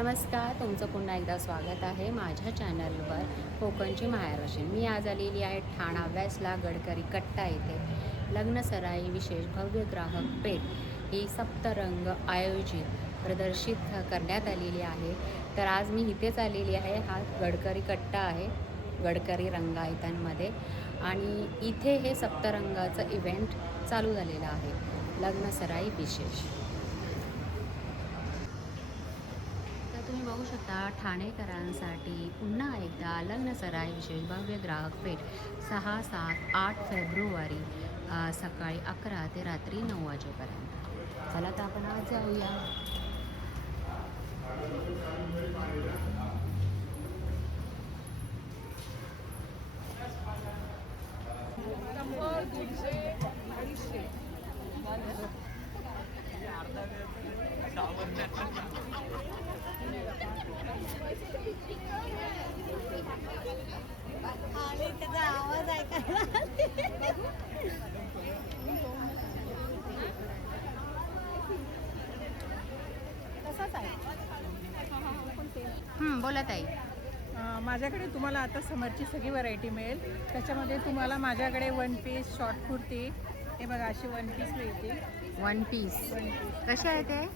नमस्कार, तुमचं पुन्हा एकदा स्वागत आहे माझ्या चॅनलवर कोकणची महाराष्ट्र. मी आज आलेली आहे ठाणा वेस्टला गडकरी कट्टा येथे लग्नसराई विशेष भव्य ग्राहक पेठ ही सप्तरंग आयोजित प्रदर्शित करण्यात आलेली आहे. तर आज मी इथेच आलेली आहे. हा गडकरी कट्टा आहे गडकरी रंगायतांमध्ये आणि इथे हे सप्तरंगाचं इव्हेंट चालू झालेलं आहे लग्नसराई विशेष. तुम्ही बघू शकता ठाणेकरांसाठी पुन्हा एकदा लग्नसराई विशेष भव्य ग्राहक पेठ 6, 7, 8 फेब्रुवारी सकाळी 11 ते रात्री 9 वाजेपर्यंत. चला तर आपण आज जाऊया. आणि त्याचा आवाज ऐकायला तसाच आहे. बोला ताई. माझ्याकडे तुम्हाला आता समरची सगळी व्हरायटी मिळेल. त्याच्यामध्ये तुम्हाला माझ्याकडे वन पीस, शॉर्ट कुर्ती, हे बघा अशी वन पीस मिळतील. वन पीस कसे आहे ते?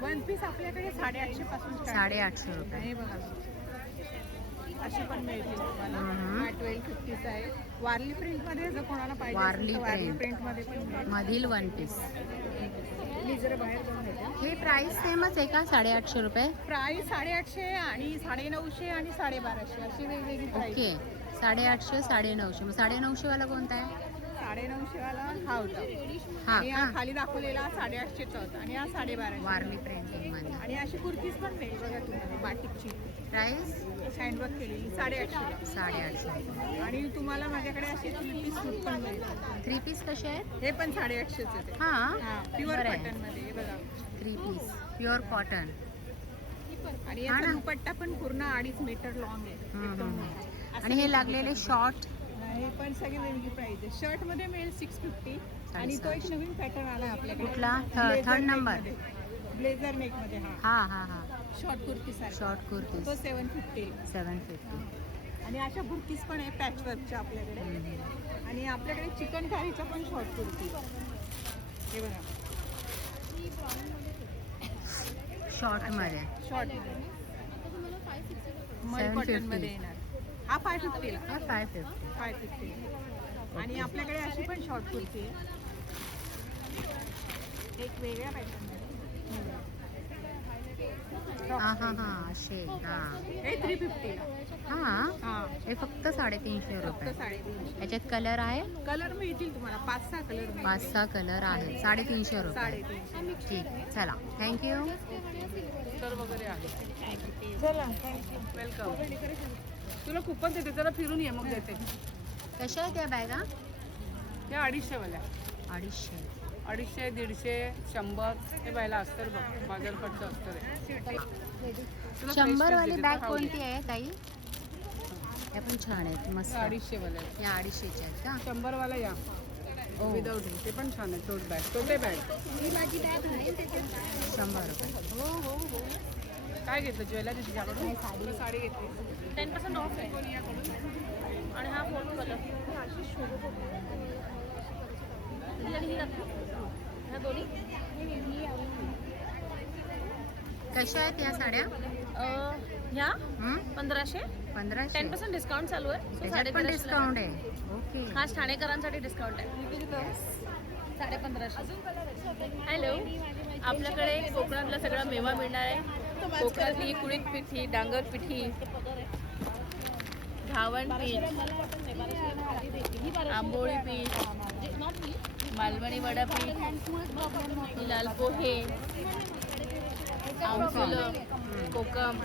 वन पीस आपल्याकडे 850 पासून start आहे. 850 रुपये. हे बघा अशी पण मिळतील तुम्हाला. 1250 आहे. वारली प्रिंटमध्ये जर कोणाला पाहिजे वारली असेल तर वारली प्रिंट. प्रिंटमध्ये पण मिळेल. मधील वन पीस. मी जरा बाहेर जाऊन येते. हे प्राइस सेमच आहे का? 850 रुपये. प्राईस 850 आणि 950 आणि 1250 अशी वेगवेगळी प्राईस. ओके. 850, 950. मग 950 वाला कोणता आहे? 950 वाला हा होता हा आणि हा का? खाली दाखवलेला 850चा होता आणि हा 1250. वारली प्रिंटिंग मध्ये. आणि अशी कुर्तीज पण मिळेल बघा तुम्हाला बाटिकची प्राइस हँडवर्क केलेली 850. 850. आणि तुम्हाला माझ्याकडे असे 3 पीस सूट पण मिळतात. 3 पीस कसे आहेत? हे पण 850 चे. हा प्युअर बरं आहे. कॉटन मध्ये हे बघा. 3 पीस प्युअर कॉटन. आणि हा याचा ना. दुपट्टा पण पूर्ण 2.5 मीटर लॉंग आहे एकदम मोठा. असं आणि हे नाही लागलेले शॉर्ट. हे पण सगळी वेगळी प्राइस आहे. शर्ट मध्ये मिळेल 650 आणि तो एक नवीन पॅटर्न आला आहे आपल्याकडे. कुठला? Blazer third neck number. मध्ये. ब्लेझर नेक मध्ये हा हा हा हा शॉर्ट कुर्ती सारखा. शॉर्ट कुर्ती. तो 750. 750. आणि अशा कुर्तीज पण आहे पॅचवर्कच्या आपल्याकडे. आणि आपल्याकडे चिकन कारीचा पण शॉर्ट कुर्ती. हे बघा शॉर्ट मध्ये. शॉर्ट मल कॉटन मध्ये येणार. हा 550 ला. 550. 550. आणि आपल्याकडे अशी पण शॉर्ट कुर्ती आहे एक वेगळ्या पॅटर्न मध्ये. हा हा हा असे. हा हे 350 ला. हा हा हे फक्त 350 फक्त रुपये. 350. याच्यात कलर आहे? कलर मिळतील तुम्हाला 5-6 कलर मिळतील. 5-6 कलर आहे. 350 रुपये. 350. ठीक. चला थँक्यू. तर वगैरे आहे. चला वेलकम. तुला कुपन देते जरा फिरून ये मग देते. कशा आहेत त्या बॅगा? या 250 वाल्या. 250. 250, 150, 100 हे बायला अस्तर बघ बाजार खर्च अस्तर आहे. तुला 100 वाली देते, बॅग खाऊ दे. कोणती आहे ताई? या पण छान आहेत मस्त. 250 वाल्या. या 250च्या आहेत का? 100 वाला या ओ. विदाउट ते पण छान आहे. टोट बॅग टोटे बॅग. ही माझी बॅग आहे त्याच्यात. 100 रुपये. हो. काय घेतलं ज्वेलरी तुझ्याकडून? साडी घेतली. 10% ऑफ आहे कोणीकडून. आणि हा फोटो कलर ह्या दोन्ही कशा आहेत या साड्या? ह्या हं? 1500 1500. 10% डिस्काउंट चालू आहे. So त्याच्यात पण 1350 डिस्काउंट आहे. ओके. खास ठाणेकरांसाठी डिस्काउंट आहे. 1550. हॅलो, आपल्याकडे कोकणातला सगळा मेवा मिळणार आहे. कोकणातली कुळीत पिठी, डांगर पिठी, घावण पीठ, आंबोळी पीठ, मालवणी वडा पीठ, लाल पोहे, आमसुलं, कोकम.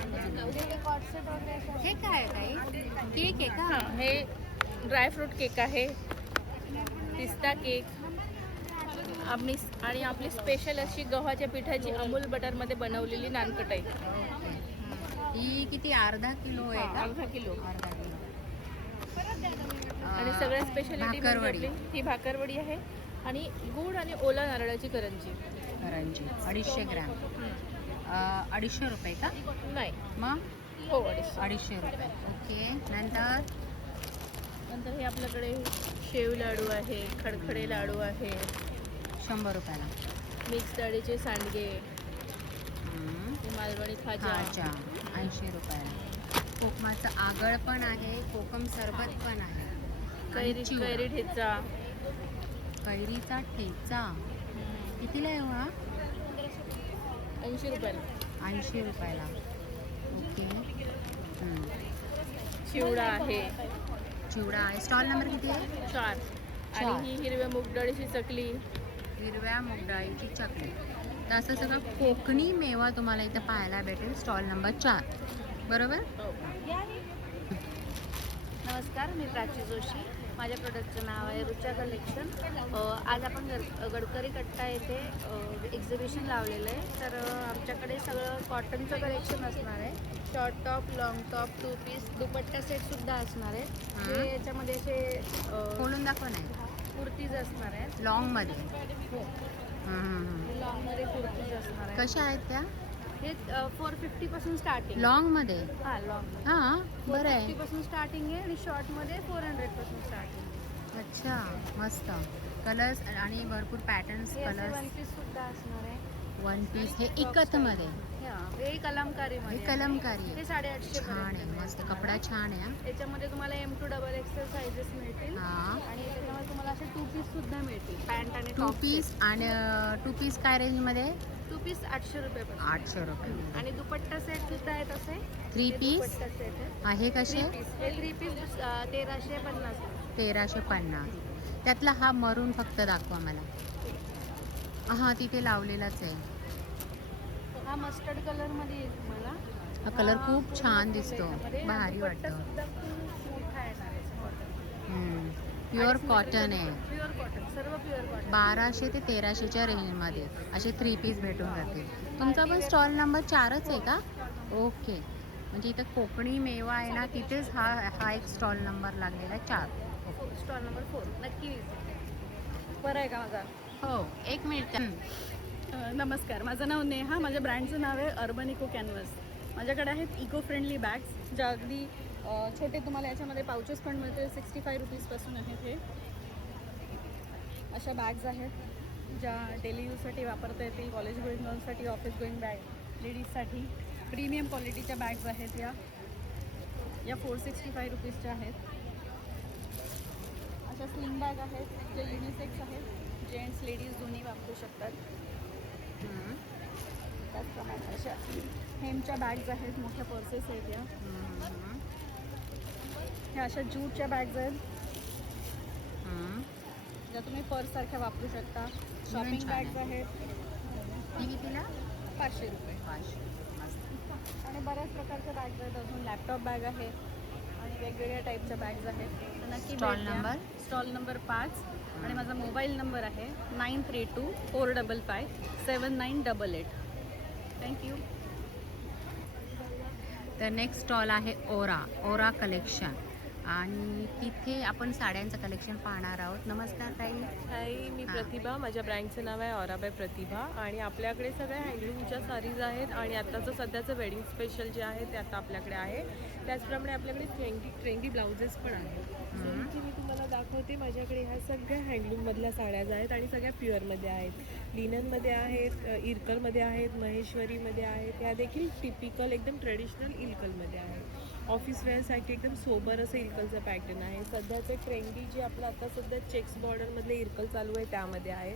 हे काय आहे ताई? केक आहे का? हां, हे ड्रायफ्रूट केक आहे, पिस्ता केक आणि आपली स्पेशल अशी गव्हाच्या पिठाची अमूल बटरमध्ये बनवलेली नानकटाई. ही किती? अर्धा किलो आहे का? अर्धा किलो. अर्धा किलो. आणि सगळ्यात स्पेशालिटी भाकरवडी. ही भाकरवडी आहे आणि गूळ आणि ओला नारळाची करंजी. करंजी 250 ग्रॅम. 250 रुपये का? नाही मग हो 250. 250 रुपये. ओके. नंतर नंतर हे आपल्याकडे शेव लाडू आहे, खडखडे लाडू आहे, 100 रुपयाला. मिक्स डाळीचे सांडगे, हम्म. हे मालवणी खाजा, खाजा 80 रुपयाला. कोकमाचं आगळ पण आहे, कोकम सरबत पण आहे. आणि चिवडा. कैरी ठेचा कैरीचा ठेचा कितीला आहे हा? 80 रुपयाला. 80 रुपयाला. ओके. चिवडा आहे चिवडा आहे. स्टॉल नंबर किती आहे? 4. चार. आणि ही हिरव्या मूग डाळीची चकली. हिरव्या मूगडाळीची चकली. तर असं सगळं कोकणी मेवा तुम्हाला इथं पाहायला भेटेल. स्टॉल नंबर 4 बरोबर. नमस्कार, मी प्राची जोशी. माझ्या प्रोडक्टचं नाव आहे रुचा कलेक्शन. आज आपण गडकरी कट्टा येथे एक्झिबिशन लावलेलं आहे. तर आमच्याकडे सगळं कॉटनचं कलेक्शन असणार आहे. Short top, long top, 2 piece, dupatta सेटसुद्धा असणार आहे. जे याच्यामध्ये असे खोलून दाखव नाही. कुर्तीज असणार आहेत. लॉंगमध्ये. हो, लॉंगमध्ये कुर्तीज असणार आहे. कशा आहेत त्या? हे 450 पासून स्टार्टिंग. लॉंगमध्ये. हां, लॉंग हां बरं आहे. 450 पासून स्टार्टिंग आहे आणि शॉर्टमध्ये 400 पासून स्टार्टिंग. अच्छा मस्त. कलर्स आणि भरपूर पॅटर्न्स हे असे कलर्स. 1 पीस सुद्धा असणार आहे. 1 पीस हे इकतमध्ये. हे कलमकारी हे कलमकारी आहे. हे 850 छान आहे. पर्यंत मस्त कपडा छान आहे. याच्यामध्ये तुम्हाला M2 डबल XL साईजेस मिळतील. हां. आणि त्याच्यामध्ये तुम्हाला असे 2 पीस सुद्धा मिळतील. पॅन्ट आणि 2 पीस आणि 2 पीस काय रेंजमध्ये? 2 पीस 800 रुपयापासून. 800 रुपये. आणि दुपट्टा सेट सुद्धा आहेत असे. 3 हे पीस दुपट्टा सेट आहे. आहे कसे? 3 पीस. हे 3 पीस 1350. 1350. त्यातला हा मरून फक्त दाखवा मला. हां तिथे लावलेलाच आहे. हा मस्टर्ड कलर मध्ये येईल तुम्हाला. हा कलर खूप छान दिसतो. त्याच्यामध्ये भारी दुपट्टा वाटतं. सुद्धा खूप मोठा येणार आहे कॉटन. प्युअर कॉटन आहे. प्युअर कॉटन, सर्व प्युअर कॉटन. 1200 ते 1300च्या रेंजमध्ये असे 3 पीस भेटून जातील. तुमचा पण स्टॉल नंबर 4च आहे का? ओके. म्हणजे इथं कोकणी मेवा आहे ना, तिथेच हा एक स्टॉल नंबर लागलेला आहे 4. स्टॉल नंबर 4 नक्की विजिट. बरं आहे का माझा? हो 1 मिनिट. नमस्कार, माझं नाव नेहा. माझ्या ब्रँडचं नाव आहे अर्बन इको कॅनव्हस. माझ्याकडे आहेत इको फ्रेंडली बॅग्स, ज्या अगदी छोटे तुम्हाला याच्यामध्ये पाउचेस पण मिळतील. 65 रुपीजपासून आहेत हे. अशा बॅग्स आहेत ज्या डेली यूजसाठी वापरता येतील. कॉलेज गोईंग गर्ल्ससाठी, ऑफिस गोईंग बॅग, लेडीजसाठी प्रीमियम क्वालिटीच्या बॅग्स आहेत. या 465 रुपीजच्या आहेत. अशा स्लिंग बॅग आहेत ज्या युनिसेक्स आहेत. जेंट्स लेडीज दोन्ही वापरू शकतात. त्याचप्रमाणे अशा हेमच्या बॅग्स आहेत. मोठ्या पर्सेस आहेत या. ह्या अशा ज्यूटच्या बॅग्स आहेत ज्या तुम्ही पर्ससारख्या वापरू शकता. शॉपिंग छान बॅग्स आहे. आहेत. ती कितीला? 500 रुपये. 500. आणि बऱ्याच प्रकारच्या बॅग्स आहेत. अजून लॅपटॉप बॅग आहे आणि वेगवेगळ्या टाईपच्या बॅग्स आहेत. तर नक्की स्टॉल भेट द्या. नंबर? Stall number 5. आणि माझा मोबाईल नंबर आहे 9324557988. थँक्यू. तर नेक्स्ट स्टॉल आहे ओरा कलेक्शन. आणि तिथे आपण साड्यांचं कलेक्शन पाहणार आहोत. नमस्कार ताई. हाय, मी प्रतिभा. माझ्या ब्रँडचं नाव आहे ऑरा बाय प्रतिभा. आणि आपल्याकडे सगळ्या हँडलूमच्या साडीज आहेत. आणि आत्ताचं सध्याचं वेडिंग स्पेशल जे आहे ते आता आपल्याकडे आहे. त्याचप्रमाणे आपल्याकडे ट्रेंडी ब्लाउजेस पण आहेत. सो इथे मी तुम्हाला दाखवते. माझ्याकडे ह्या सगळ्या हँडलूममधल्या साड्या ज्या आहेत आणि सगळ्या प्युअरमध्ये आहेत. लिननमध्ये आहेत, इरकलमध्ये आहेत, महेश्वरीमध्ये आहेत. ह्या देखील टिपिकल एकदम ट्रेडिशनल इरकलमध्ये आहेत. ऑफिस वेअरसाठी एकदम सोबर असं इरकलचं पॅटर्न आहे. सध्याचं ट्रेंडी जे आपलं आता सध्या चेक्स बॉर्डरमधलं इरकल चालू आहे त्यामध्ये आहे.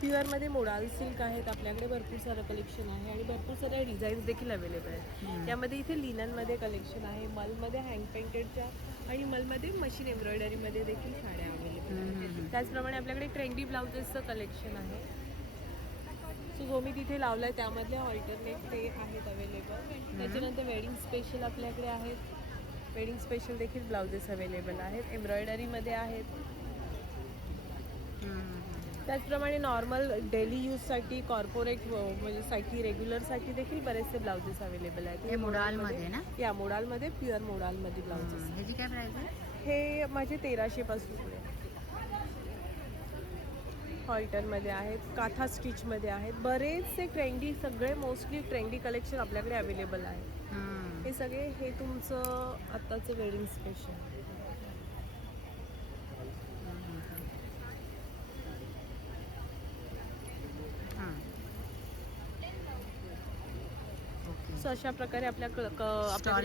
प्युअरमध्ये मोडाल सिल्क आहेत. आपल्याकडे भरपूर सारं कलेक्शन आहे आणि भरपूर साऱ्या डिझाईन्स देखील अवेलेबल आहेत. त्यामध्ये इथे लिननमध्ये कलेक्शन आहे, मलमध्ये हँड पेंटेडच्या आणि मलमध्ये मशीन एम्ब्रॉयडरीमध्ये देखील साड्या अवेलेबल आहेत. त्याचप्रमाणे आपल्याकडे ट्रेंडी ब्लाउजेसचं कलेक्शन आहे. सो जो मी तिथे लावला आहे त्यामधले ऑल्टरनेट ते आहेत अवेलेबल. त्याच्यानंतर वेडिंग स्पेशल आपल्याकडे आहेत. वेडिंग स्पेशल देखील ब्लाउजेस अवेलेबल आहेत. एम्ब्रॉयडरीमध्ये आहेत. त्याचप्रमाणे नॉर्मल डेली यूजसाठी, कॉर्पोरेट म्हणजे साठी, रेग्युलरसाठी देखील बरेचसे ब्लाउजेस अवेलेबल आहेत. हे मोडालमध्ये ना? या मोडालमध्ये, प्युअर मोडालमध्ये ब्लाउजेस. ह्याची काय प्राईस आहे? हे माझे 1300 पासून पुढे. हॉल्टरमध्ये आहेत, काथा स्टिचमध्ये आहेत, बरेचसे ट्रेंडी, सगळे मोस्टली ट्रेंडी कलेक्शन आपल्याकडे अवेलेबल आहे. हे सगळे हे तुमचं आत्ताचं वेडिंग स्पेशल. सो अशा प्रकारे आपल्याकडे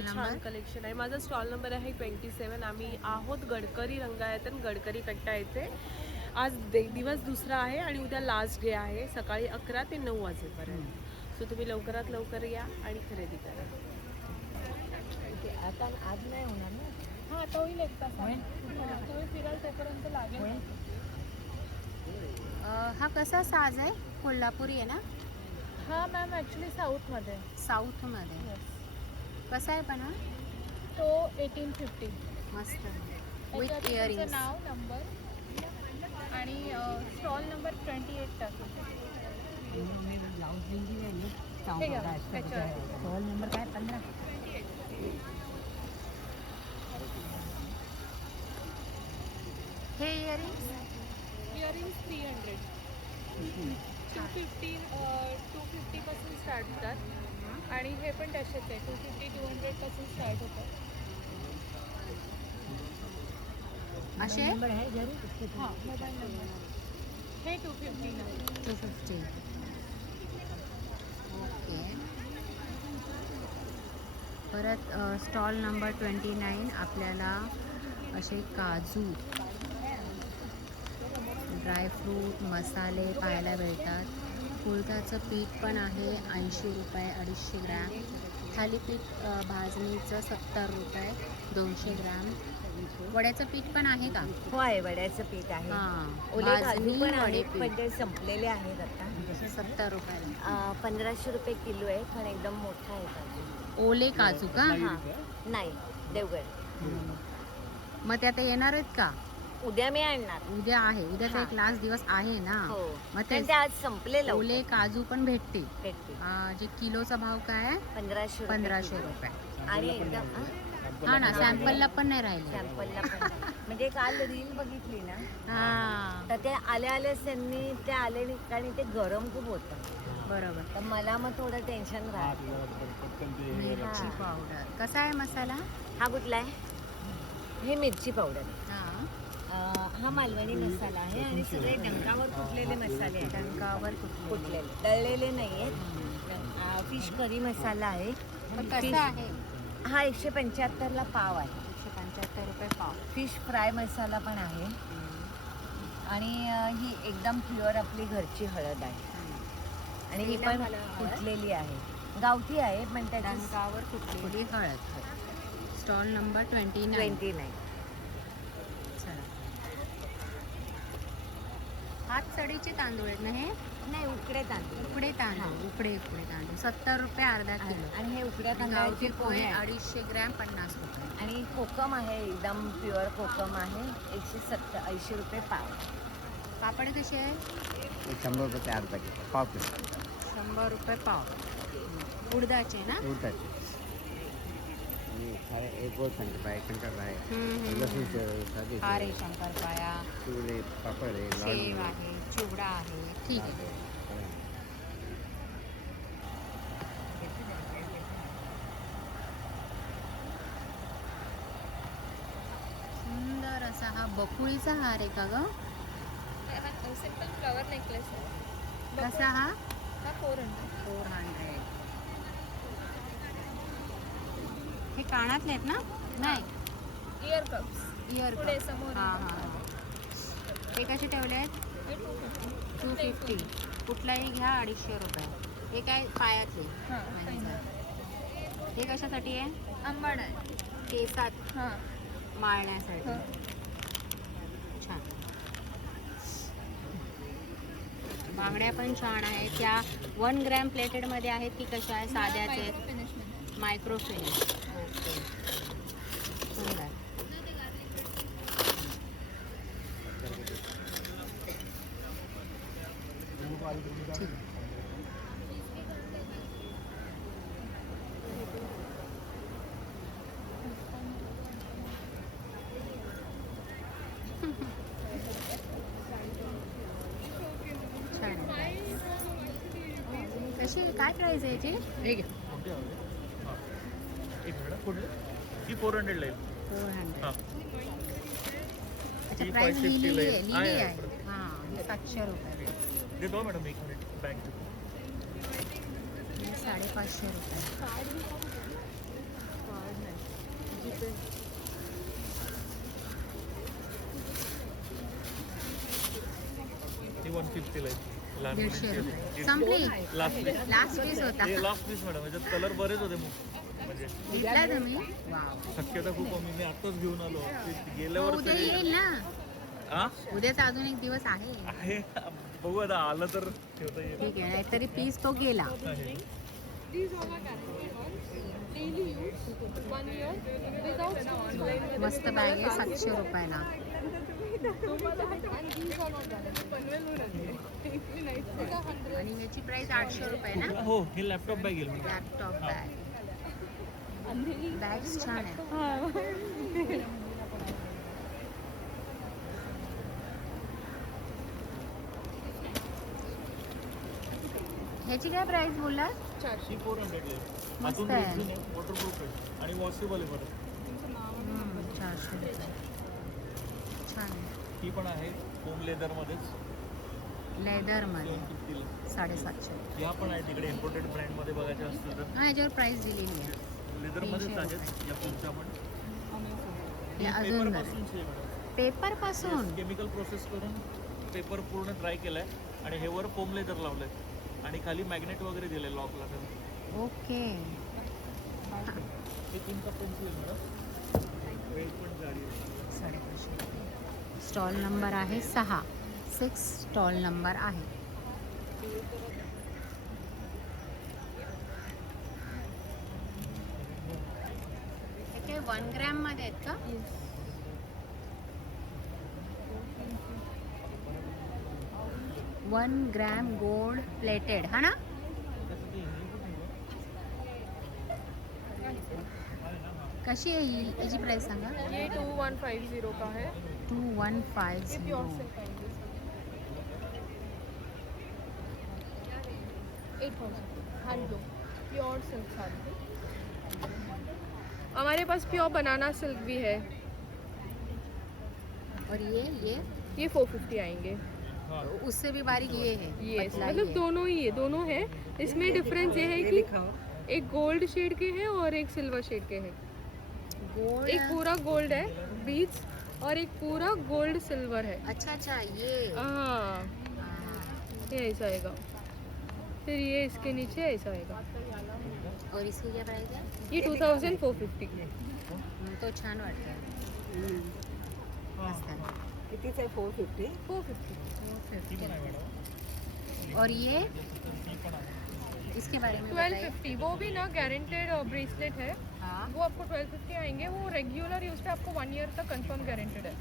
छान कलेक्शन आहे. माझा स्टॉल नंबर आहे 27. आम्ही आहोत गडकरी रंगायतन, गडकरी कट्टा येथे. आज दिवस दुसरा आहे आणि उद्या लास्ट डे आहे, सकाळी 11 ते 9 वाजेपर्यंत. सो तुम्ही लवकरात लवकर या आणि खरेदी करा. आता आज नाही होणार ना. हां, आता होईल एक तास. तुम्ही फिराल त्यापर्यंत लागेल. हा कसा साज आहे? कोल्हापुरी आहे ना? हां मॅम, ॲक्च्युली साऊथमध्ये. साऊथमध्ये कसा आहे पण हा? तो 1850. मस्त त्याच्यात विथ तुमचं इयरिंग्स. नाव, नंबर आणि स्टॉल नंबर 28 टाकून. हे घ्या, त्याच्यावर. स्टॉल नंबर काय 15. हे इयरिंग्स इयरिंग्स 300. 250 पासून स्टार्ट होतात आणि हे पण तसेच आहे. 250-200 पासून स्टार्ट होतात. असे नंबर आहे जरूर. हां, मोबाईल नंबर. हे 250 ना. 250. ओके. परत स्टॉल नंबर 29 आपल्याला असे काजू, ड्रायफ्रूट, मसाले पाहायला मिळतात. कुळथाचं पीठ पण आहे 80 रुपये 250 ग्रॅम. थालीपीठ भाजणीचं 70 रुपये 200 ग्रॅम. वड्याचं पीठ पण आहे का? हो आहे, वड्याचं पीठ आहे. हां, ओले काजू भाजणी पण वडे आहेत, पीठ पण ते संपलेले आहेत आता. 70 रुपयाला. 1500 रुपये किलो आहे, पण एकदम मोठा आहे काजू. ओले काजू का? हां, नाही देवगड. मग ते आता येणार आहेत का? उद्या मी आणणार. उद्या आहे, उद्याचा हां. एक लास्ट दिवस आहे ना. हो, मग पण ते आज संपलेलं ओले काजू पण भेटते. भेटते. जे किलोचा भाव काय आहे? 1500 1500 रुपये. आणि एकदम हा ना, सॅम्पलला पण नाही राहिले. सॅम्पलला पण म्हणजे काल रील बघितली ना, हा तर ते आलेच त्यांनी ते आले नाही आणि ते गरम खूप होतं. बरोबर. तर मला मग थोडं टेन्शन राहतं. मिरची पावडर कसा आहे मसाला? हा कुठला आहे? हे मिरची पावडर आहे. हा मालवणी मसाला आहे आणि सगळे डंकावर कुटलेले मसाले आहेत. टंकावर कुटलेले, दळलेले नाही आहेत. फिश करी मसाला आहे. कसा आहे? हा 175ला पाव आहे. 175 रुपये पाव. फिश फ्राय मसाला पण आहे. आणि ही एकदम प्युअर आपली घरची हळद आहे. आणि ही पण कुटलेली आहे, गावठी आहे, पण त्याच्या टंकावर कुठलेली हळद. Stall number 29. 29. हात चढीचे तांदूळ आहेत ना हे? नाही, उकडे तांदूळ. उकडे तांदूळ. उकडे तांदूळ 70 रुपये अर्धा किलो. आणि हे उकड्या गावठी तांदळाचे पोहे आहे. 250 ग्रॅम 50 रुपये. आणि कोकम आहे, एकदम प्युअर कोकम आहे. 180 रुपये पाव. पापड कसे आहे? 100 रुपये अर्धा किलो, पाव किलो. 100 रुपये पाव. उडदाचे ना? उडदाचे. आणि एक गोड शंकरपाळी, शंकरपाळी, लसूण साधी खारे शंकरपाळ्या, चिवडे, पापड आहे, शेव लाडू आहे, चिवडा आहे. ठीक आहे. सुंदर असा हा बकुळीचा हार आहे का ग? सिम्पल फ्लॉवर नेकलेस आहे. कसा हा? हा 400. 400. हे कानातले आहेत ना? नाही, इयर कप्स इयर पुढे समोर हां हां. हे कसे ठेवले आहेत? हे 250. 250. कुठलाही घ्या 250 रुपये. हे काय पायातले? हां, हे कशासाठी आहे? आंबाड आहे. केसात हां. माळण्यासाठी. छान. बांगड्या पण छान आहेत. त्या 1 ग्रॅम प्लेटेडमध्ये आहेत की कशा आहे? साध्याच आहेत. फिनिश. Micro finish. ओके. सुंदर. ठीक. छान आहे. कशी काय प्राइस आहे याची? कोणती हवी? हां एक मिनिट कुठली ही 400 ला येईल 400. हां अच्छा ही प्राइस 550 लिहिली ला आहे येईल. लिहिली आहे, आहे. हां हे 700 रुपये. दे दो मॅडम एक मिनिट बँक हे 550 रुपये. ही 150 ला येईल लहान 150 रुपये. मुलींची. संपली लास्ट पीस लास्ट पीस होता. हे लास्ट पीस मॅडम याच्यात कलर बरेच होते मग म्हणजे घेतला तुम्ही? वाव. शक्यता खूप कमी मी आत्ताच घेऊन आलो ते मग गेल्यावर उद्या तरी येईल ना. हां उद्याचा अजून एक दिवस आहे. आहे बघू आता आलं तर ठेवता येईल ठीक आहे नाहीतरी पीस तो गेला. आहे. मस्त बॅग आहे 700 रुपयाला. आणि याची प्राइस 800 रुपये ना. हो हे लॅपटॉप बॅग येईल मॅडम लॅपटॉप बॅग. बॅग्स छान आहे. ह्याची काय प्राइस बोलला? ही 400 येईल मस्त आतून आहे. रेझिन आहे वॉटरप्रूफ आहे आणि वॉशेबल आहे बरं 400 रुपये. छान आहे. ही पण आहे होम लेदरमध्येच लेदरमध्ये 750 ला 750. या पण आहे तिकडे इम्पोर्टेड ब्रँडमध्ये बघायचे असतील तर हा याच्यावर प्राइस दिलेली आहे. लेदरमध्येच 300 आहेत या पुढच्या पण हे अजून पेपरपासूनची आहे मॅडम पेपर पासून. केमिकल प्रोसेस करून पेपर पूर्ण ड्राय केलाय आणि हे वर फोम लेदर लावलंय आणि खाली मॅग्नेट वगैरे दिलंय लॉकला ओके. हे 3 कप्प्यांची आहे मॅडम वेट पण जाडी आहे 550. स्टॉल नंबर आहे 6 स्टॉल नंबर आहे. हे काय 1 ग्रॅम मध्ये आहेत का? वन ग्रॅम गोल्ड प्लेटेड हा ना. कशी आहे ही? याची प्राइस सांगा. ये 2150 का है 2150. 8000 हैंडलूम प्योर सिल्क साड़ी हमारे पास प्योर बनाना सिल्क भी है और ये 450 आएंगे उससे भी बारीक ये है. ये पतला मतलब ये. दोनों ही है दोनों है इसमें डिफरेंस ये है कि एक गोल्ड शेड के हैं और एक सिल्वर शेड के हैं गोल्ड. एक पूरा गोल्ड है बीच और एक पूरा गोल्ड सिल्वर है अच्छा ये. हाँ हाँ. ये ऐसा आएगा फिर ये इसके नीचे ऐसा आएगा और इसकी क्या प्राइस है? ये 2450 तो छान वाटतं. मस्त आहे. कितीच आहे 450? ही पण आहे मॅडम और ये ही पण आहे इसके बारे में बताइए. 1250 वो भी ना गारंटेड ब्रेसलेट है हाँ. वो आपको 1250 आएंगे वो रेगुलर यूज पे आपको 1 ईयर तक कंफर्म गारंटेड है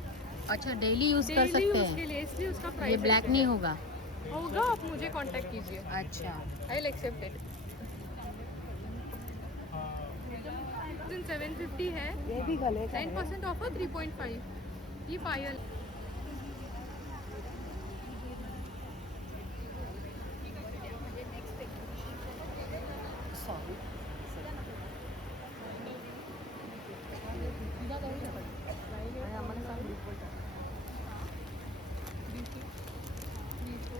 अच्छा डेली यूज कर डेली सकते यूज के हैं. लिए इसलिए उसका ये प्राइस ब्लैक नहीं होगा. होगा आप मुझे कांटेक्ट कीजिए अच्छा. आई विल एक्सेप्ट इट 750 है ये भी गले का है. 9% ऑफर 3.5 ये पायल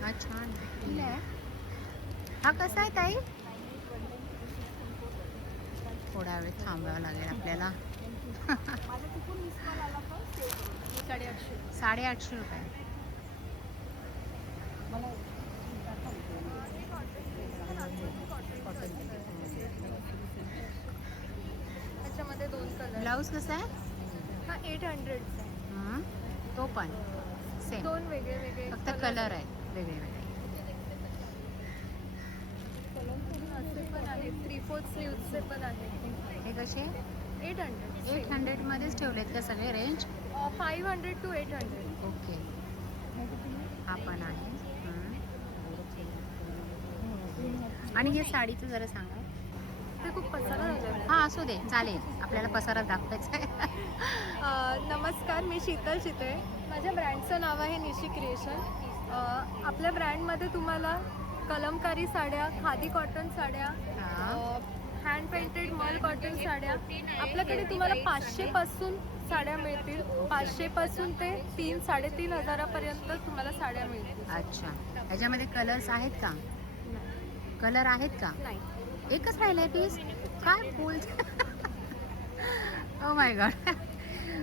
हा छान आहे. हा कसा आहे ताई? थोडा वेळ थांबावं लागेल आपल्याला. 850 रुपये. त्याच्यामध्ये 2 कलर ब्लाऊज कसा आहे? हा 800 हं. तो पण सेम. 2 वेगळे वेगळे फक्त कलर आहेत वेगळे वेगळे. असे पण आहेत 3/4 स्लीव्हचे पण आहेत हे कसे? 800 800 मध्येच ठेवलेत का सगळे रेंज? 500 to 800 okay. हा पण आहे. हं. आणि हे साडीचं जरा सांगा. ते खूप पसारा झालं हा असू दे चालेल आपल्याला पसारा दाखवायचा आहे. नमस्कार मी शीतल चितळे माझ्या ब्रँडचं नाव आहे निशी क्रिएशन आपल्या ब्रँडमध्ये तुम्हाला कलमकारी साड्या, खादी कॉटन साड्या, हँड पेंटेड मल कॉटन साड्या, आपल्याकडे तुम्हाला 500 पासून साड्या मिळतील. 500 पासून ते 3-3.5 हजारापर्यंत तुम्हाला साड्या मिळतील. अच्छा, ह्याच्यामध्ये कलर्स आहेत का? कलर आहेत का? नाही. एकच राहिलंय पीस? काय बोल ओ माय गॉड.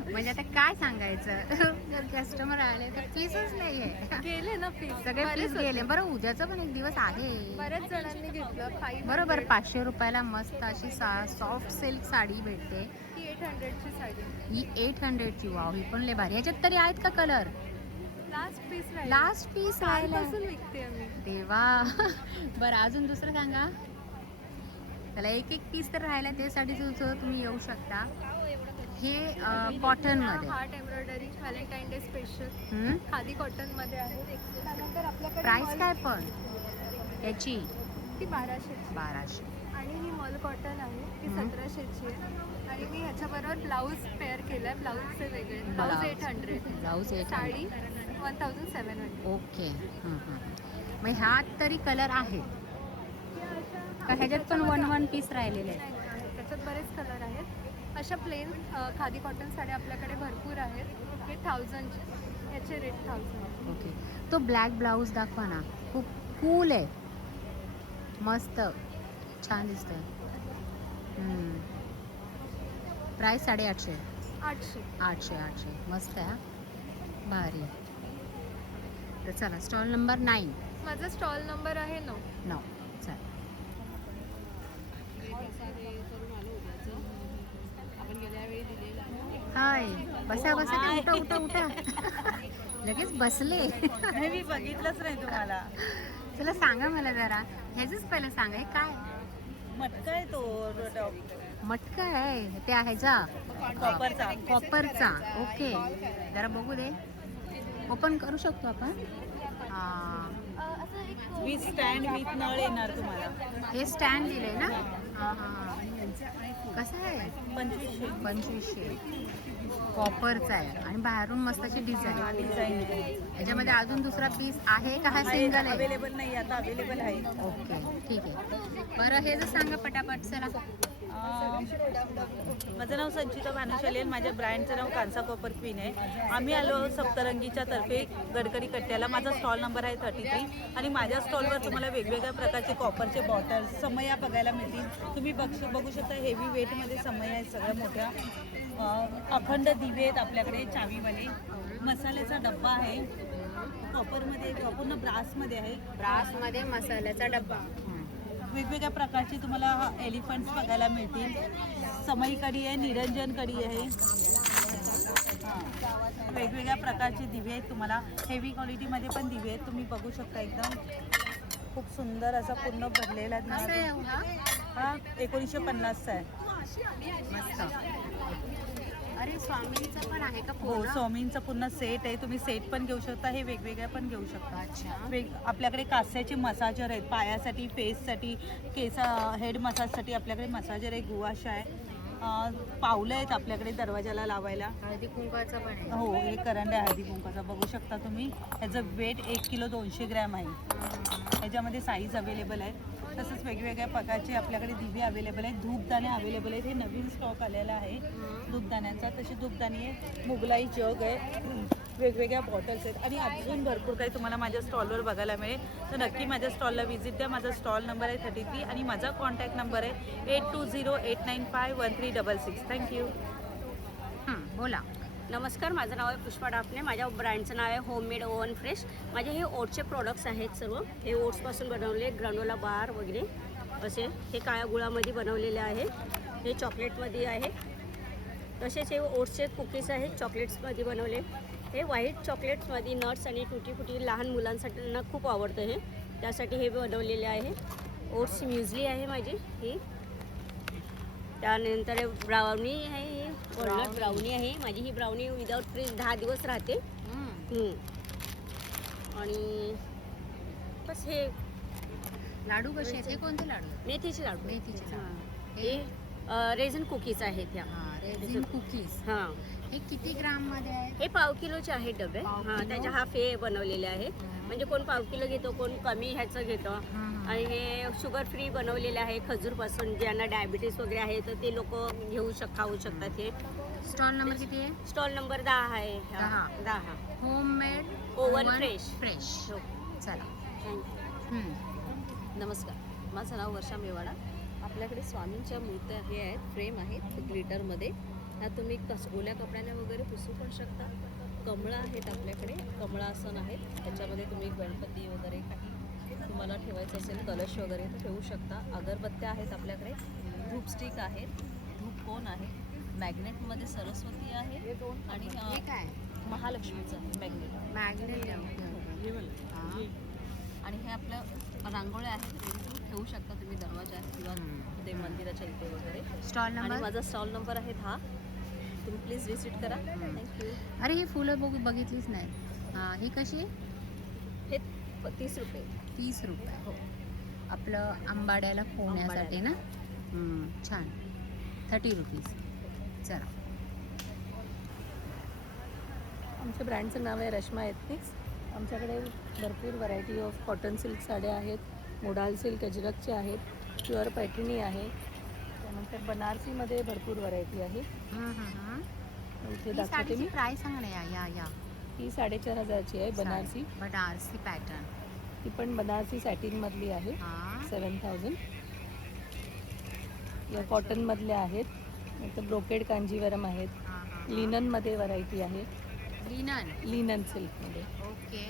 म्हणजे आता काय सांगायचं, जर कस्टमर आले तर पीसच नाही आहे. गेले ना पीस, सगळे पीस गेले. बरं, उद्याचा पण एक दिवस आहे. बऱ्याच जणांनी घेतलं. 500 बरोबर, 500 रुपयाला मस्त अशी सॉफ्ट सिल्क साडी भेटते. ही 800ची साडी. ही 800ची. वाव, ही पण लय भारी. ह्याच्यात तरी आहेत का कलर? लास्ट पीस राहील. लास्ट पीस राहिला. कालपासून विकते आम्ही. देवा. बरं, अजून दुसरं सांगा. त्याला एक पीस तर राहिला, त्यासाठी तुम्ही येऊ शकता. हे कॉटन मध्ये heart embroidery Valentine day special khadi cotton मध्ये आहे. त्यानंतर आपल्याकडे प्राइस काय पण याची? ती 1200ची. 1200. आणि ही मॉल कॉटन आहे ती 1700ची आहे. आणि मी ह्याच्याबरोबर ब्लाऊज पेअर केलाय. ब्लाऊजचे वेगळे. ब्लाऊज 800. ब्लाऊज 800. साडी 1700. ओके. मग ह्यात तरी कलर आहे का? ह्याच्यात पण 1 पीस राहिलेले आहेत? नाही, त्याच्यात बरेच कलर आहेत. अशा प्लेन खादी कॉटन साड्या आपल्याकडे भरपूर आहेत. हे 1000चे. याचे रेट 1000. ओके. तो ब्लॅक ब्लाऊज दाखवा ना, खूप कूल आहे, मस्त छान दिसतोय. प्राईस 850. 800. मस्त आहे, भारी. तर चला, स्टॉल नंबर 9. माझा स्टॉल नंबर आहे 9. चला. हाय, बसा. उठा. लगेच बसले. मी बघितलंच नाही तुम्हाला. चला, सांगा मला जरा. ह्याच पहिलं सांगा, हे काय मटका आहे तो मटका आहे? ते ह्याचा कॉपरचा. ओके, जरा बघू दे. ओपन करू शकतो आपण? विथ स्टँड विथ नळ येणार तुम्हाला. हे स्टँड दिले ना? कसं आहे? 2500. कॉपरचा आहे आणि बाहेरून मस्त अशी डिझाईन. याच्यामध्ये अजून दुसरा पीस आहे का? हा सिंगल आहे? अवेलेबल नाही, आता अवेलेबल आहे. ओके, ठीक आहे. बरं, हे जर सांगा पटापट. चला. माझं नाव संचिता भानुशाली आणि माझ्या ब्रँडचं नाव कांसा कॉपर क्वीन आहे. आम्ही आलो सप्तरंगीच्या तर्फे गडकरी कट्ट्याला. माझा स्टॉल नंबर आहे 33 आणि माझ्या स्टॉलवर तुम्हाला वेगवेगळ्या प्रकारचे कॉपरचे बॉटल्स, समया बघायला मिळतील. तुम्ही बघू शकता हेवी वेटमध्ये समया आहेत सगळ्या मोठ्या. अखंड दिवे आहेत आपल्याकडे चावीवाले. मसाल्याचा डब्बा आहे कॉपरमध्ये, पूर्ण ब्रासमध्ये आहे. ब्रासमध्ये मसाल्याचा डब्बा. वेगवेगळ्या प्रकारचे तुम्हाला एलिफंट्स बघायला मिळतील. समई कढी आहे, निरंजन कढी आहे. वेगवेगळ्या प्रकारचे दिवे आहेत तुम्हाला. हेवी क्वालिटीमध्ये पण दिवे आहेत, तुम्ही बघू शकता. एकदम खूप सुंदर असा पूर्ण भरलेला आहे. हा 1950चा आहे. मस्त. अरे, स्वामींचं पण आहे का? हो, स्वामींचा पूर्ण सेट आहे. तुम्ही सेट पण घेऊ शकता, हे वेगवेगळ्या पण घेऊ शकता. अच्छा. आपल्याकडे कास्याचे मसाजर आहेत, पायासाठी, फेससाठी, हेड मसाजसाठी आपल्याकडे मसाजर आहे. गुवाशा आहे. पावलं आहेत आपल्याकडे दरवाजाला लावायला. हळदी कुंकवाचं पण आहे. हो, हे करंडे हळदी कुंकाचा बघू शकता तुम्ही. ह्याचं वेट 1 किलो 200 ग्रॅम आहे. ह्याच्यामध्ये साईज अवेलेबल आहे. तसंच वेगवेगळ्या प्रकारचे आपल्याकडे दिवे अवेलेबल आहेत. धूपदाणे अवेलेबल आहेत. हे नवीन स्टॉक आलेला आहे धूपदाण्यांचा. तशी धूपदाणी आहे, मुगलाई जग आहे, वेगवेगळ्या बॉटल्स आहेत आणि अजून भरपूर काही तुम्हाला माझ्या स्टॉलवर बघायला मिळेल. तर नक्की माझ्या स्टॉलला व्हिजिट द्या. माझा स्टॉल नंबर आहे 33 आणि माझा कॉन्टॅक्ट नंबर आहे 8208951366. थँक्यू. बोला. नमस्कार, माझं नाव आहे पुष्पा डापणे. माझ्या ब्रँडचं नाव आहे होममेड ओव्हन फ्रेश. माझे हे ओट्सचे प्रोडक्ट्स आहेत सर्व. हे ओट्सपासून बनवले, ग्रानोला बार वगैरे असे. हे काळ्या गुळामध्ये बनवलेले आहे. हे चॉकलेटमध्ये आहे. तसेच हे ओट्सचे कुकीज आहेत, चॉकलेट्समध्ये बनवले. हे व्हाईट चॉकलेट्समध्ये नट्स आणि टुटी फुटी लहान मुलांसाठी त्यांना खूप आवडतं हे, त्यासाठी हे बनवलेले आहे. ओट्स म्युझली आहे माझी ही. त्यानंतर ब्राउनी आहे, ही वॉलनट ब्राउनी आहे माझी. ही ब्राउनी विदाउट फ्रीज 10 दिवस राहते. आणि बस हे लाडू कसे आहेत? हे कोणते लाडू? मेथीचे लाडू. मेथीचे लाडू. हे रेझन कुकीज आहेत ह्या. Resin cookies. हां, हे किती ग्राम मध्ये आहे? हे 1/2 किलोचे आहेत डबे. हां, त्याच्या हाफ हे बनवलेले आहेत. म्हणजे कोण पाव किलो घेतो, कोण कमी ह्याचं घेतं. आणि हे शुगर फ्री बनवलेले आहे खजूरपासून. ज्यांना डायबिटीस वगैरे आहे तर ते लोक खाऊ शकतात. हे स्टॉल नंबर किती आहे? स्टॉल नंबर 10 आहे. 10. Homemade oven fresh. फ्रेश. हो. चला. नमस्कार, माझं नाव वर्षा मेवाडा. आपल्याकडे स्वामींच्या मूर्त्या हे आहेत, फ्रेम आहेत ग्लिटरमध्ये. ह्या तुम्ही ओल्या कपड्याने वगैरे पुसू पण शकता. कमळं आहेत आपल्याकडे, कमळासन आहेत. त्याच्यामध्ये तुम्ही गणपती वगैरे काही तुम्हाला ठेवायचं असेल, कलश वगैरे तर ठेवू शकता. अगरबत्त्या आहेत आपल्याकडे, धूप स्टिक आहेत, धूप कोन आहे, मॅग्नेटमध्ये सरस्वती आहे आणि हे काय? महालक्ष्मीचं मॅग्नेट. मॅग्नेट. आणि हे आपलं रांगोळ्या आहेत, रेडी ठेवू शकता तुम्ही दरवाजात किंवा ते मंदिराच्या इथे वगैरे. स्टॉल आणि नंबर? माझा स्टॉल नंबर आहे हा, तुम्ही प्लीज विजिट करा. थँक्यू. अरे ही फुलं बघितलीच नाही. हां, ही कशी आहे? हे 30 रुपये. 30 रुपये. हो. आपलं आंबाड्याला फोडण्यासाठी ना. छान. 30 रुपीज. चला. आमच्या ब्रँडचं नाव आहे रश्मा एथनिक्स. आमच्याकडे भरपूर व्हरायटी ऑफ कॉटन सिल्क साड्या आहेत, मोडाल सिल्क अजरकचे आहेत, प्युअर पैठणी आहे, त्यानंतर बनारसीमध्ये भरपूर व्हरायटी आहे. इथे दाखवते साडीची मी. प्राईस सांग ना. या ही 4,500ची आहे बनारसी. बनारसी पॅटर्न. ती पण बनारसी सॅटिनमधली आहे. हां. 7,000. या कॉटनमधल्या आहेत, नंतर ब्रोकेड कांजीवरम आहेत, लिननमध्ये व्हरायटी आहे, लिनन सिल्कमध्ये. ओके.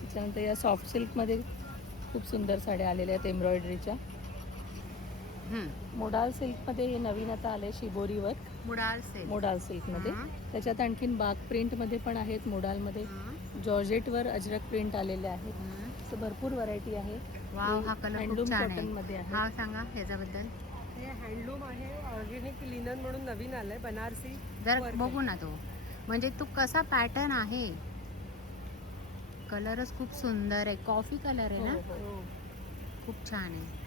त्याच्यानंतर या सॉफ्ट सिल्कमध्ये खूप सुंदर साड्या आलेल्या आहेत एम्ब्रॉयडरीच्या. मोडाल सिल्कमध्ये हे नवीन आता आले शिबोरी वर्क. मोडाल सिल्कमध्ये. त्याच्यात आणखीन बाग प्रिंटमध्ये पण आहेत, मोडालमध्ये जॉर्जेटवर अजरक प्रिंट आलेले आहेत. तर भरपूर व्हरायटी आहे. वाव, हा कलर खूप हँडलूम छान कॉटनमध्ये आहे. आहे. हा सांगा ह्याच्याबद्दल. हे हँडलूम आहे, ऑर्गेनिक लिनन म्हणून नवीन आलंय, बनारसी जर वर्क बघू ना तो, म्हणजे तो कसा पॅटर्न आहे. कलरच खूप सुंदर आहे, कॉफी कलर आहे ना. हो. खूप छान आहे.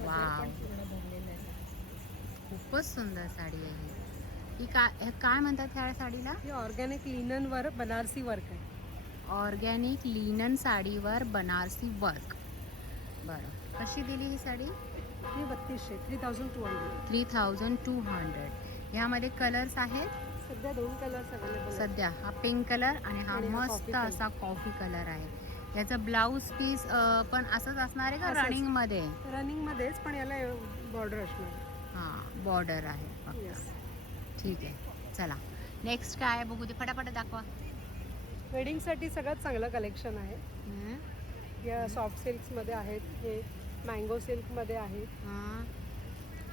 वाव, खूपच सुंदर साडी आहे ही. काय म्हणतात ह्या साडीला? हे ऑर्गॅनिक लिननवर बनारसी वर्क आहे. ऑर्गॅनिक लिनन साडीवर बनारसी वर्क. बरं, कशी दिली ही साडी? ही 3200, 3200. 3200. ह्यामध्ये कलर्स आहेत सध्या 2 कलर्स अवेलेबल. सध्या. हा पिंक कलर आणि हा आणि हा मस्त कॉफी कलर. असा कॉफी कलर आहे. याचं ब्लाऊज पीस पण असंच असणार आहे का असंच. रनिंगमध्ये? रनिंगमध्येच, पण याला बॉर्डर असणार. हां, बॉर्डर आहे फक्त. येस. ठीक आहे, चला. नेक्स्ट काय आहे बघू दे, फटाफट दाखवा. वेडिंगसाठी सगळ्यात चांगलं कलेक्शन आहे. या सॉफ्ट सिल्क्समध्ये आहेत, हे मँगो सिल्कमध्ये आहेत,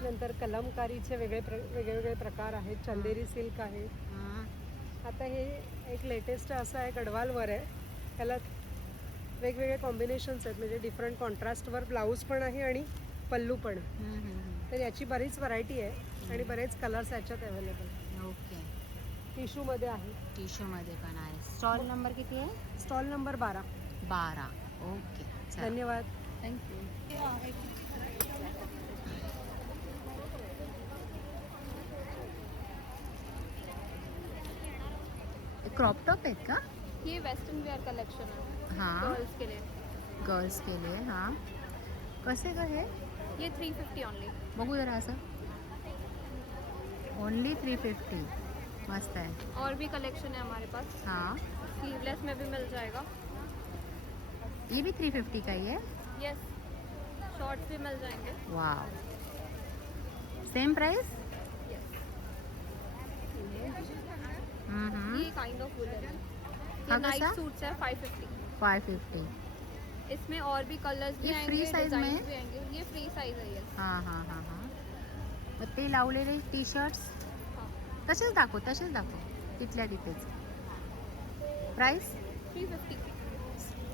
नंतर कलमकारीचे वेगवेगळे प्रकार आहेत, चंदेरी सिल्क आहे. आता हे एक लेटेस्ट असं आहे, गडवालवर आहे. त्याला वेगवेगळे कॉम्बिनेशन्स आहेत, म्हणजे डिफरंट कॉन्ट्रास्टवर ब्लाऊज पण आहे आणि पल्लू पण. तर याची बरीच व्हरायटी आहे आणि बरेच कलर्स याच्यात अवेलेबल. ओके. टिशूमध्ये आहे. टिश्यूमध्ये पण आहे. स्टॉल नंबर किती आहे? Stall number 12. 12. ओके, चला. धन्यवाद. थँक्यू. क्रॉप टॉप आहेत का? ये वेस्टर्न वेअर कलेक्शन है हां, गर्ल्स के लिए. गर्ल्स के लिए. हां, कसे का हे? ये 350 ओनली. बघू जरा असं. ओनली 350. मस्त आहे. और भी कलेक्शन है हमारे पास, हाँ, स्लीवलेस में भी मिल जाएगा. ये भी 350 का ही है. यस, शॉर्ट्स भी मिल जाएंगे. Wow, same price. ये काइंड ऑफ वुलन है. हाँ, ये नाइट कैसा? सूट्स है 550. 550. इसमें और भी कलर्स भी ये आएंगे, free size में डिजाइन है? भी आएंगे. ये फ्री साइज है. यस. हां हां हां हां. मग ते लावलेले टी शर्ट्स तसेच दाखव, तिथल्या तिथेच. प्राइस 350.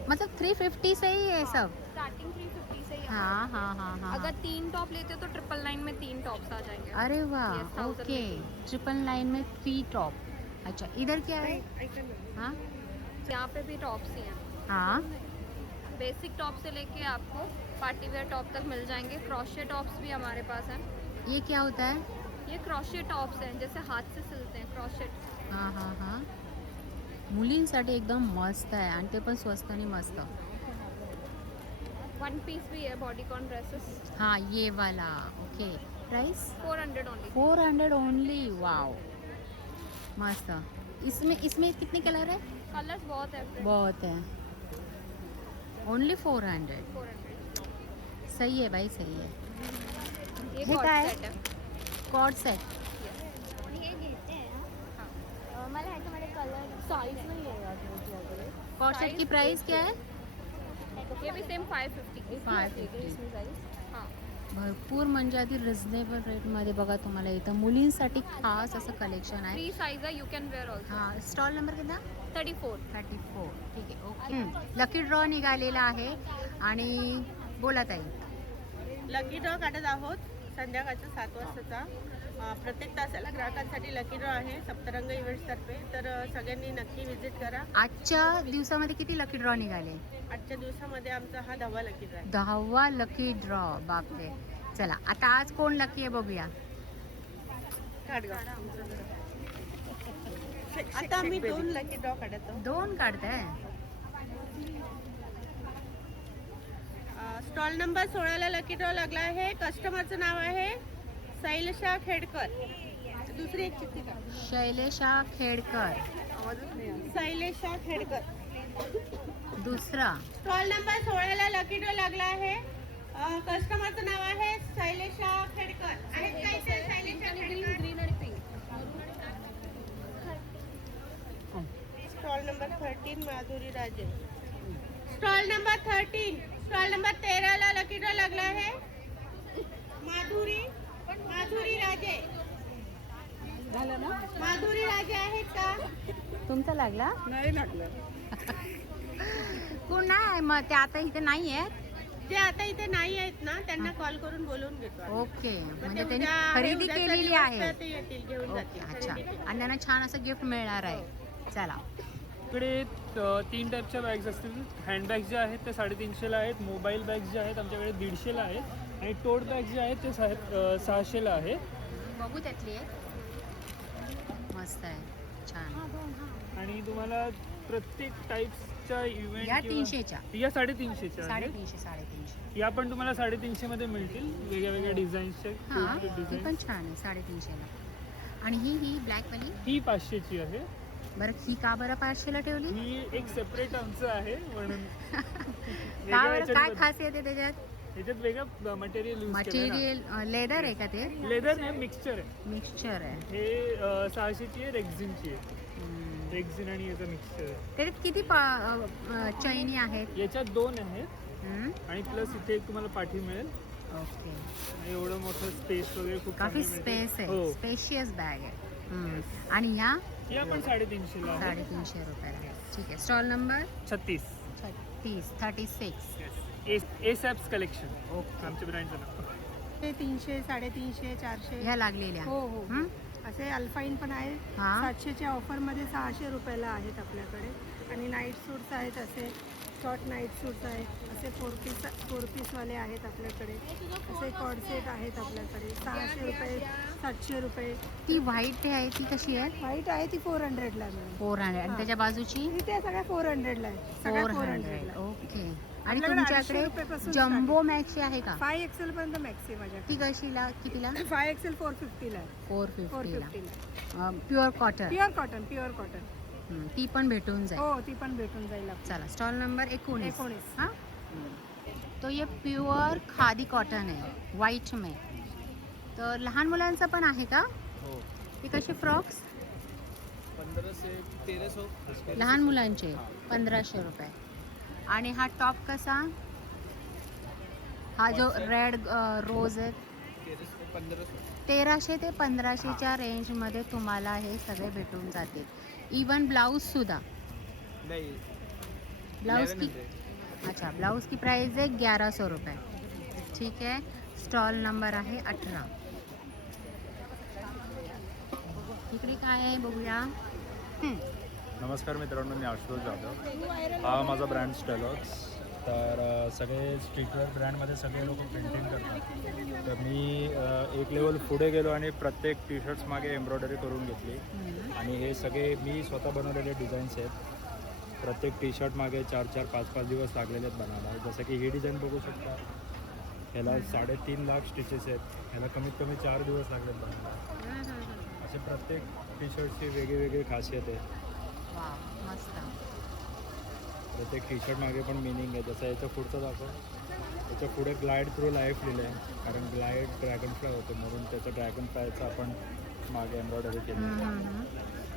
मतलब 350 से ही है सब. स्टार्टिंग 350 से ही. हाँ हाँ हाँ हाँ. अगर 3 टॉप लेते हो तो 999 में 3 टॉप्स आ जाएंगे. अरे वाह. Yes, 1000 okay. 999 में 3 टॉप. अच्छा, इधर क्या है? हाँ यहाँ पे भी टॉप्स ही हैं. हाँ. बेसिक टॉप से लेके आपको पार्टी वेयर टॉप तक मिल जाएंगे. क्रॉशे टॉप्स भी हमारे पास हैं. ये क्या होता है? ये क्रॉशे टॉप्स हैं, जैसे हाथ से सिलते हैं क्रॉशेट. हाँ हाँ हाँ. मुलींसाठी एकदम मस्त आहे आणि ते पण स्वस्त आणि मस्त. वन पीस भी है बॉडीकॉन ड्रेसेस हाँ ये वाला okay. Price 400 only. 400 only. Wow मस्त. इसमें कितने कलर है? कलर्स बहुत है. बहुत है. ओनली 400. 400. सही है भाई सही है. ये हे कॉट काय? सेट है. Cord set. हे घेते हैं. मला ह्याच्यामध्ये कलर साइज नाही आहे. कॉर्ड सेट की प्राइस क्या है? ये भी सेम 550. 550. हां. भरपूर म्हणजे आधी रिझनेबल रेटमध्ये बघा तुम्हाला इथं मुलींसाठी खास असं कलेक्शन आहे. 3 साइज है, यू कैन वेअर ऑल्सो. हां स्टॉल नंबर किती? 34. 34. ठीक आहे ओके. लकी ड्रॉ निघालेला आहे आणि बोला ताई. लकी ड्रॉ काढत आहोत संध्याकाळच्या 7 वाजताचा. प्रत्येक तासाला ग्राहकांसाठी लकी ड्रॉ आहे सप्तरंग इव्हेंट्सतर्फे. तर सगळ्यांनी नक्की व्हिजिट करा. आजच्या दिवसामध्ये किती लकी ड्रॉ निघाले? आजच्या दिवसामध्ये आमचा हा 10वा लकी ड्रॉ आहे. 10वा लकी ड्रॉ. बापरे. चला आता आज कोण लकी आहे बघूया. आता आम्ही 2 लकी ड्रॉ काढत आहोत. 2 काढताय. स्टॉल नंबर 16ला लकी ड्रॉ लागला आहे. कस्टमरचं नाव आहे शैलेशा खेडकर. दुसरी एक चिठ्ठी का? शैलेशा खेडकर. शैलेशा खेडकर. दुसरा स्टॉल नंबर 16ला लकी ड्रॉ लागला आहे. कस्टमरचं नाव आहे शैलेशा खेडकर. आहेत का इथे शैलेशा खेडकर? ग्रीन आणि pink. Stall number 13 Madhuri Raje. Stall number 13. Stall number 13ला लकी ड्रॉ लागला आहे. माधुरी राजे. माधुरी राजे आहेत का? तुमचा लागला? नाही लागलं. कोण नाही मग ते आता इथे नाही आहेत. जे आता इथे नाही आहेत ना त्यांना कॉल करून बोलवून घेतो आम्ही. ओके मग म्हणजे ते त्यांनी उद्या- खरेदी उद्याचा केलेली दिवस आहे. तर ते येतील घेऊन ओके जातील. अच्छा. खरेदी केली. आणि त्यांना छान असं गिफ्ट मिळणार आहे. चला इकडे 3 टाईपच्या बॅग्स असतील. हँडबॅग्स ज्या आहेत ते 350ला आहेत. मोबाईल बॅग्स ज्या आहेत आमच्याकडे 150ला आहेत. आणि टोट बॅग्स ज्या आहेत ते 600ला आहेत. बघू त्यातली एक. मस्त आहे छान. आणि तुम्हाला प्रत्येक टाईप्सच्या इव्हेंट या 300च्या. या 350च्या आहेत. 350. या पण तुम्हाला 350 मध्ये मिळतील वेगळ्या वेगळ्या डिझाईन्सचे. हां ही पण छान आहे 350ला. आणि ही ब्लॅकवाली ही 500ची आहे. बरं ही का बरं 500ला ठेवली? ही एक सेपरेट आमचं आहे म्हणून. का बरं काय खासियत आहे त्याच्यात? त्याच्यात वेगळं मटेरियल यूज मटेरियल लेदर आहे का ते? लेदर नाही मिक्सचर आहे. मिक्सचर आहे. हे 600ची आहे. रेक्झिनची आहे. रेक्झिन आणि याचं मिक्सचर आहे. त्याच्यात किती चैनी आहेत? याच्यात 2 आहेत आणि प्लस इथे एक तुम्हाला पाठी मिळेल. ओके. एवढं मोठं स्पेस वगैरे खूप काफी चांगलं स्पेस मिळतं. आहे. हो. स्पेशियस बॅग आहे. आणि ह्या या पण 350ला आहे. 350 रुपयाला आहे. ठीक आहे. Stall number 36. 36. एसॅप्स कलेक्शन ओके. आमच्या ब्रँडचं नाव. ते 300, 350, 400. ह्या लागलेल्या. हो हो. हं? असे अल्फाईन पण आहे. हा. 700च्या ऑफरमध्ये 600 रुपयाला आहेत आपल्याकडे. आणि नाईट सूट्स आहेत असे शॉर्ट नाईट सूट्स आहेत. असे 4 पीसवाले आहेत आपल्याकडे. असे कॉर्ड सेट आहेत आपल्याकडे 600 रुपये 700 रुपये. ती व्हाईट आहे ती कशी आहे? व्हाईट आहे ती 400ला मिळेल. 400. आणि त्याच्या बाजूची त्या सगळ्या 400ला आहेत. सगळ्या 400. ओके. आणि आपल्याकडे 250 रुपयापासून तुमच्याकडे start जम्बो मॅक्सची आहे का? 5XL पर्यंत मॅक्सी माझ्याकडे. ती कशीला कितीला? 5XL 450ला आहे. 450ला. 450ला प्युअर कॉटन. Pure cotton. ती पण भेटून जाईल. हो ती पण भेटून जाईल आपल्याला. चला स्टॉल नंबर 19. 19. हाँ तो ये प्युअर खादी कॉटन आहे व्हाईट में. तर लहान मुलांचं पण आहे का? हो. ते कसे फ्रॉक्स? 1500 1300. लहान मुलांचे 1500 रुपये. आणि हा टॉप कसा? हा जो रेड रोज आहे 1300 ते 1500च्या रेंजमध्ये तुम्हाला हे सगळे भेटून जातील. इवन ब्लाऊजसुद्धा. नाही ब्लाउज की अच्छा ब्लाउज की प्राइस आहे 1100 रुपये. ठीक आहे. स्टॉल नंबर आहे 18. इकडे काय आहे बघूया. नमस्कार मित्रांनो, मी आशुतोष जाधव. हा माझा ब्रँड स्टेलॉक्स. तर सगळे स्ट्रीटवेअर ब्रँडमध्ये सगळे लोक पेंटिंग करतात. तर मी एक लेवल पुढे गेलो आणि प्रत्येक टी शर्ट्स मागे एम्ब्रॉयडरी करून घेतली. आणि हे सगळे मी स्वतः बनवलेले डिझाईन्स आहेत. प्रत्येक टी शर्ट मागे 4-4, 5-5 दिवस लागलेले आहेत बनायला. जसं की ही डिझाईन बघू शकता, ह्याला 3.5 लाख स्टिचेस आहेत. ह्याला कमीत कमी 4 दिवस लागलेत बनायला. असे प्रत्येक टी शर्टची वेगळी खासियत आहे. मस्त. प्रत्येक टी शर्ट मागे पण मिनिंग आहे. जसं याच्या पुढचं दाखव, त्याच्या पुढे ग्लाईड थ्रू लाईफ लिहिलं आहे, कारण ग्लाईड ड्रॅगन फ्लाय होते म्हणून त्याचं ड्रॅगन फ्लायचं आपण मागे एम्ब्रॉयडरी केली.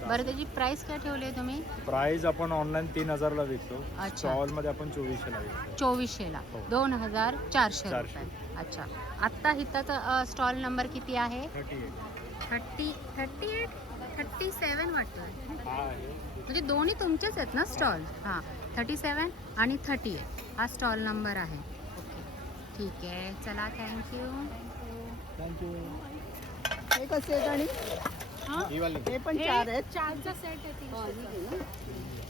बरं, त्याची प्राइस काय ठेवली आहे तुम्ही? प्राईस आपण ऑनलाईन 3000ला विकतो. अच्छा. स्टॉलमध्ये आपण 2400ला विकतो. 2400ला. हो. 2400 रुपये. अच्छा. आत्ता इथं स्टॉल नंबर किती आहे? 37 वाटतं. हा आहे. म्हणजे दोन्ही तुमचेच आहेत ना स्टॉल? हां, 37 आणि 38 हा स्टॉल नंबर आहे. ओके, ठीक आहे. चला, थँक्यू. थँक्यू. हे कसे आहेत आणि हे पण 4 आहेत. 4चा सेट आहे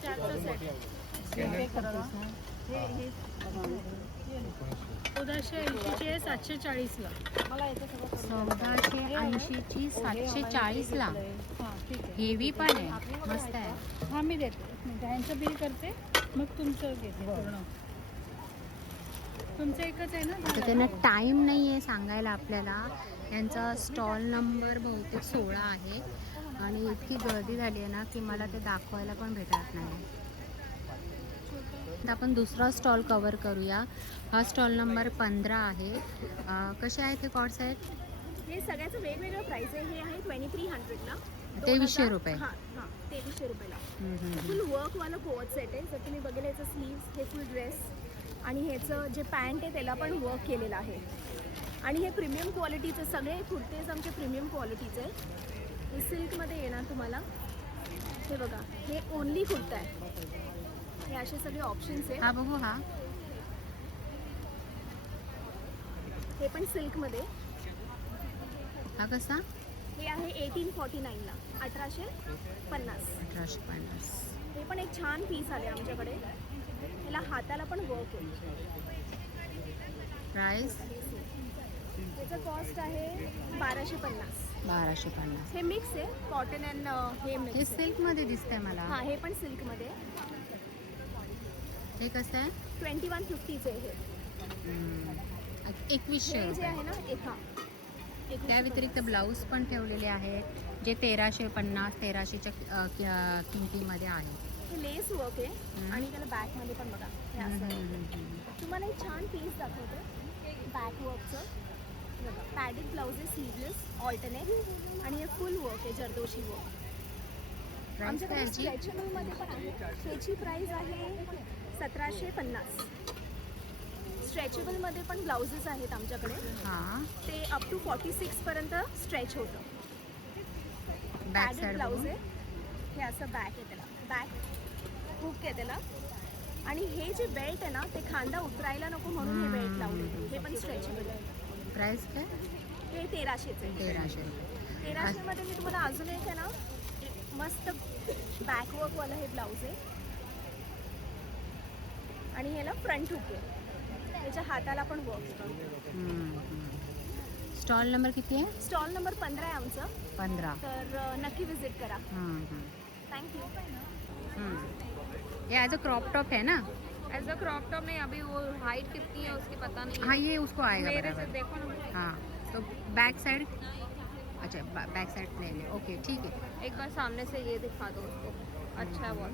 4चा सेट. 1480ची 740ला. 1480ची 740ला. हेवी पण आहे, मस्त आहे. हां, मी देते. ह्यांचं बिल करते, मग तुमचं घेते पूर्ण. तुमचं एकच आहे ना? आता त्यांना टाईम नाही आहे सांगायला आपल्याला. यांचा स्टॉल नंबर बहुतेक 16 आहे आणि इतकी गर्दी झाली आहे ना की मला ते दाखवायला पण भेटत नाही. आता आपण दुसरा स्टॉल कवर करूया. हा स्टॉल नंबर 15 आहे. कसे आहेत हे कॉर्ड सेट? हे सगळ्याचं वेगवेगळं प्राइस आहे. हे आहे 2300ला. 2300 रुपये. हां 2300 रुपयाला. फुल वर्कवाला कोट सेट आहे. जर तुम्ही बघितलं याचं स्लीव्स, हे फुल ड्रेस आणि ह्याचं जे पॅन्ट आहे त्याला पण वर्क केलेलं आहे. आणि हे प्रीमियम क्वालिटीचे सगळे कुर्तेज आमचे प्रीमियम क्वालिटीचे आहे. हे सिल्कमध्ये येणार तुम्हाला. हे बघा, हे ओनली कुर्ता आहे. हे असे सगळे ऑप्शन्स आहे. हा बघू. हा हे पण सिल्कमध्ये. हा कसा? हे आहे 1849ला. 1850. 1850. हे पण एक छान पीस आले आमच्याकडे. ह्याला हाताला पण वर्क आहे. प्राइस? त्याचं कॉस्ट आहे 1250. 1250. हे मिक्स आहे, कॉटन अँड हे हे मिक्स. सिल्कमध्ये दिसतंय मला. हां, हे पण सिल्कमध्ये. हे कसं आहे? 2150चे हे. 2100 हे जे रुपये. आहे ना, त्या व्यतिरिक्त ब्लाऊज पण ठेवलेले आहेत जे 1350-1300च्या किमतीमध्ये आहे. हे लेस वर्क आहे आणि त्याला बॅकमध्ये पण बघा हे असं आहे. तुम्हाला एक छान पीस दाखवते बॅक वर्कचं. बघा, पॅडेड ब्लाऊज आहे, स्लीवलेस ऑल्टरनेट आणि हे फुल वर्क आहे, जरदोशी वर्क. आमच्याकडे स्ट्रेचेबलमध्ये पण आहे. त्याची प्राईस आहे 1750. स्ट्रेचेबलमध्ये पण ब्लाउजेस आहेत आमच्याकडे. हां, ते अप टू 46 पर्यंत स्ट्रेच होतं. बॅक पॅडेड साईड ब्लाऊज आहे. हे असं बॅक आहे त्याला, बॅक हुक आहे त्याला. आणि हे जे बेल्ट आहे ना ते खांदा उतरायला नको म्हणून हे बेल्ट लावले. हे पण स्ट्रेचेबल आहे. प्राइस काय? हे 1300चे आहे. 1300 रुपये. 1300मध्ये मी तुम्हाला अजून एक आहे ना, एक मस्त बॅकवर्कवाला हे ब्लाऊज आहे आणि ह्याला फ्रंट हुक आहे. त्याच्या हाताला पण वर्क. स्टॉल नंबर किती आहे? स्टॉल नंबर 15 आहे आमचं. 15. तर नक्की विजिट करा. Thank you. ये एज अ क्रॉप टॉप है ना? एज अ क्रॉप टॉप नहीं, अभी वो हाइट कितनी है उसकी पता नहीं. हाँ, ये उसको आएगा मेरे से बराबर. देखो ना. हाँ, तो बैक साइड. अच्छा, बैक साइड ले ले. ओके, ठीक है. एक बार सामने से ये दिखा दो उसको. अच्छा है बहुत.